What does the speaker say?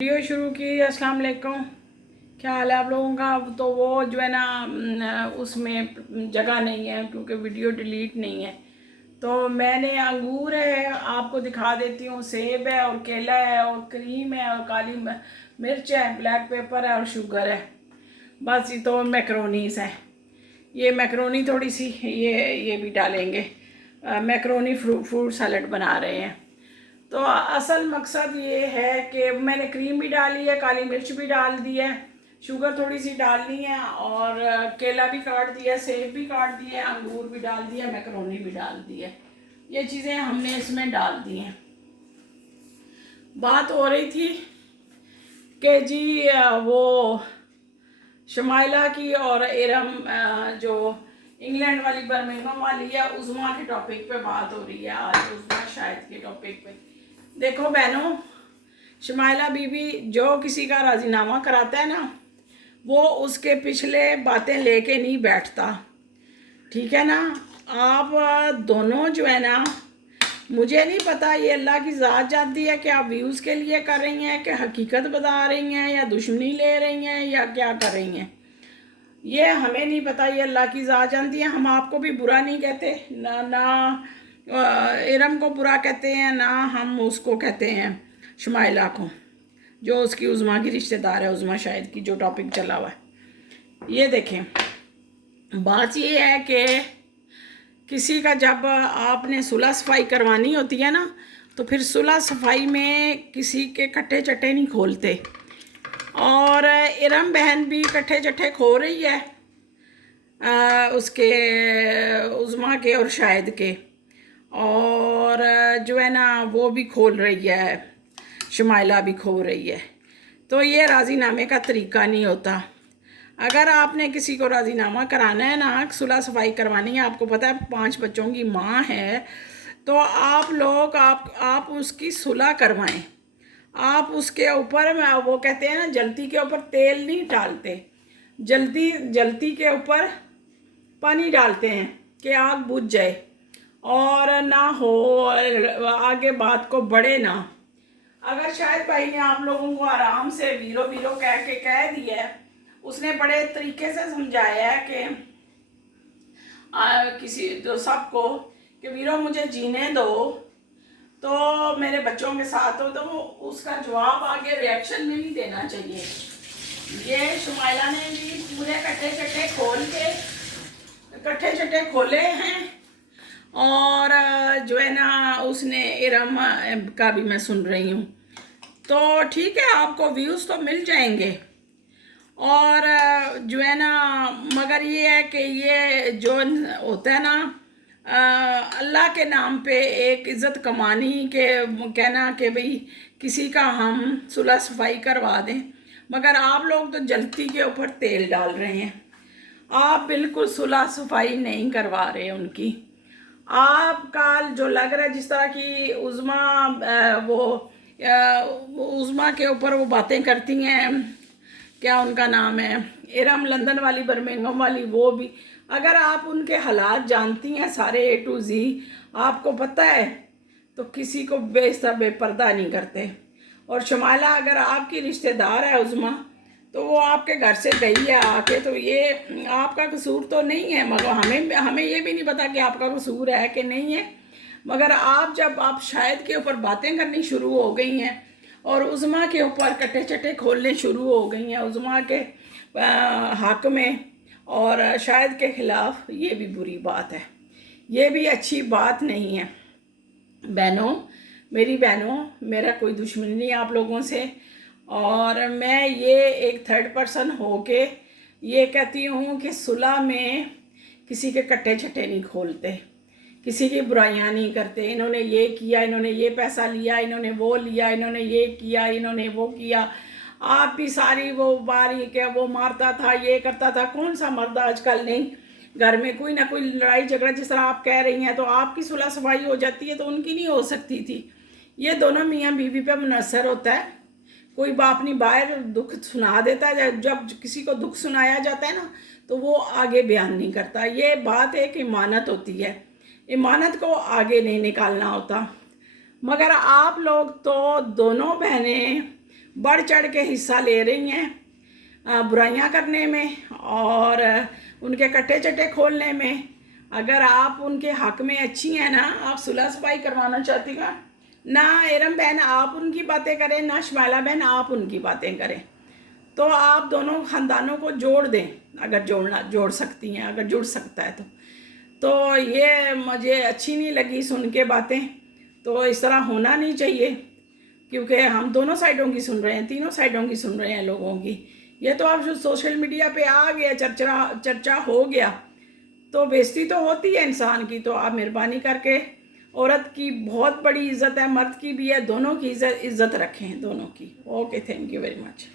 Video शुरू की। अस्सलाम वालेकुम। क्या हाल है आप लोगों का? तो वो जो है ना उसमें जगह नहीं है क्योंकि वीडियो डिलीट नहीं है। तो मैंने अंगूर है आपको दिखा देती हूँ, सेब है और केला है और क्रीम है और काली मिर्च है, ब्लैक पेपर है और शुगर है। बस ये तो मैक्रोनीस है। ये मैक्रोनी थोड़ी सी ये भी डालेंगे। मैक्रोनी फ्रूट सैलड बना रहे हैं। तो असल मकसद ये है कि मैंने क्रीम भी डाली है, काली मिर्च भी डाल दी है, शुगर थोड़ी सी डालनी है और केला भी काट दिया, सेब भी काट दिए, अंगूर भी डाल दिया, मैक्रोनी भी डाल दी है। ये चीज़ें हमने इसमें डाल दी हैं। बात हो रही थी कि जी वो शमाइला की और इरम जो इंग्लैंड वाली बर्मिंघम वाली है, उज़मा के टॉपिक पे बात हो रही है आज, उज़मा शायद के टॉपिक पे। देखो बहनों, शमाइला बीबी जो किसी का राजीनामा कराता है ना, वो उसके पिछले बातें लेके नहीं बैठता, ठीक है ना। आप दोनों जो है ना, मुझे नहीं पता, ये अल्लाह की ज़ात जानती है कि आप व्यूज़ के लिए कर रही हैं कि हकीकत बता रही हैं या दुश्मनी ले रही हैं या क्या कर रही हैं, ये हमें नहीं पता, ये अल्लाह की ज़ात जानती है। हम आपको भी बुरा नहीं कहते, ना इरम को बुरा कहते हैं, ना हम उसको कहते हैं शमाइला को, जो उसकी उज़मा की रिश्तेदार है, उज़मा शायद की, जो टॉपिक चला हुआ है। ये देखें, बात ये है कि किसी का जब आपने सुलह सफाई करवानी होती है ना, तो फिर सुलह सफाई में किसी के कट्टे चट्टे नहीं खोलते। और इरम बहन भी कट्टे चट्टे खो रही है उसके उज़मा के और शायद के, और जो है ना वो भी खोल रही है, शमाइला भी खो रही है। तो ये राज़ीनामे का तरीका नहीं होता। अगर आपने किसी को राज़ीनामा कराना है ना, सुलह सफाई करवानी है, आपको पता है 5 बच्चों की माँ है, तो आप लोग आप उसकी सुलह करवाएं। आप उसके ऊपर, वो कहते हैं ना, जलती के ऊपर तेल नहीं डालते, जलती के ऊपर पानी डालते हैं कि आग बुझ जाए और ना हो आगे बात को बढ़े ना। अगर शायद भाई ने आप लोगों को आराम से वीरो वीरो कह दिया है, उसने बड़े तरीके से समझाया है कि किसी जो सबको कि वीरो मुझे जीने दो, तो मेरे बच्चों के साथ हो, तो उसका जवाब आगे रिएक्शन में नहीं देना चाहिए। ये शुमाइला ने भी पूरे कट्टे चट्टे खोल के कट्टे चट्टे खोले हैं, और जो है ना उसने इरम का भी मैं सुन रही हूँ। तो ठीक है, आपको व्यूज़ तो मिल जाएंगे, और जो है ना, मगर ये है कि ये जो होता है ना, अल्लाह के नाम पे एक इज़्ज़त कमानी के कहना कि भाई किसी का हम सुलह सफाई करवा दें, मगर आप लोग तो जलती के ऊपर तेल डाल रहे हैं। आप बिल्कुल सुलह सफाई नहीं करवा रहे उनकी। आपका जो लग रहा है जिस तरह की उज़मा वो उज़मा के ऊपर वो बातें करती हैं, क्या उनका नाम है, इरम लंदन वाली, बर्मिंघम वाली, वो भी, अगर आप उनके हालात जानती हैं सारे A to Z, आपको पता है, तो किसी को बेइज्जत बेपर्दा नहीं करते। और शमाइला अगर आपकी रिश्तेदार है उज़मा, तो वो आपके घर से गई है आके, तो ये आपका कसूर तो नहीं है, मगर हमें ये भी नहीं पता कि आपका कसूर है कि नहीं है। मगर जब आप शायद के ऊपर बातें करनी शुरू हो गई हैं और उज़मा के ऊपर कट्टे चट्टे खोलने शुरू हो गई हैं उज़मा के हक में और शायद के ख़िलाफ़, ये भी बुरी बात है, ये भी अच्छी बात नहीं है। बहनों, मेरी बहनों, मेरा कोई दुश्मनी नहीं आप लोगों से, और मैं ये एक थर्ड पर्सन होके ये कहती हूँ कि सुलह में किसी के कट्टे छट्टे नहीं खोलते, किसी की बुराइयां नहीं करते। इन्होंने ये किया, इन्होंने ये पैसा लिया, इन्होंने वो लिया, इन्होंने ये किया, इन्होंने वो किया। आप भी सारी वो बारी के वो मारता था, ये करता था, कौन सा मर्द आजकल नहीं, घर में कोई ना कोई लड़ाई झगड़ा, जिस तरह आप कह रही हैं, तो आपकी सुलह सफाई हो जाती है, तो उनकी नहीं हो सकती थी। ये दोनों मियाँ बीवी पे मुनसर होता है। कोई बाप नहीं बाहर दुख सुना देता है, जब किसी को दुख सुनाया जाता है ना, तो वो आगे बयान नहीं करता। ये बात एक इमानत होती है, इमानत को आगे नहीं निकालना होता। मगर आप लोग तो दोनों बहनें बढ़ चढ़ के हिस्सा ले रही हैं बुराइयां करने में और उनके कट्टे चट्टे खोलने में। अगर आप उनके हक में अच्छी हैं ना, आप सुलह सफाई करवाना चाहती हैं ना, एरम बहन आप उनकी बातें करें, ना शुमाइला बहन आप उनकी बातें करें, तो आप दोनों ख़ानदानों को जोड़ दें, अगर जोड़ सकती हैं, अगर जुड़ सकता है तो ये मुझे अच्छी नहीं लगी सुन के बातें। तो इस तरह होना नहीं चाहिए, क्योंकि हम दोनों साइडों की सुन रहे हैं, तीनों साइडों की सुन रहे हैं लोगों की। ये तो अब जो सोशल मीडिया पे आ गया, चर्चा हो गया, तो बेइज्जती तो होती है इंसान की। तो आप मेहरबानी करके, औरत की बहुत बड़ी इज़्ज़त है, मर्द की भी है, दोनों की इज़्ज़त रखें, दोनों की। Okay, thank you very much.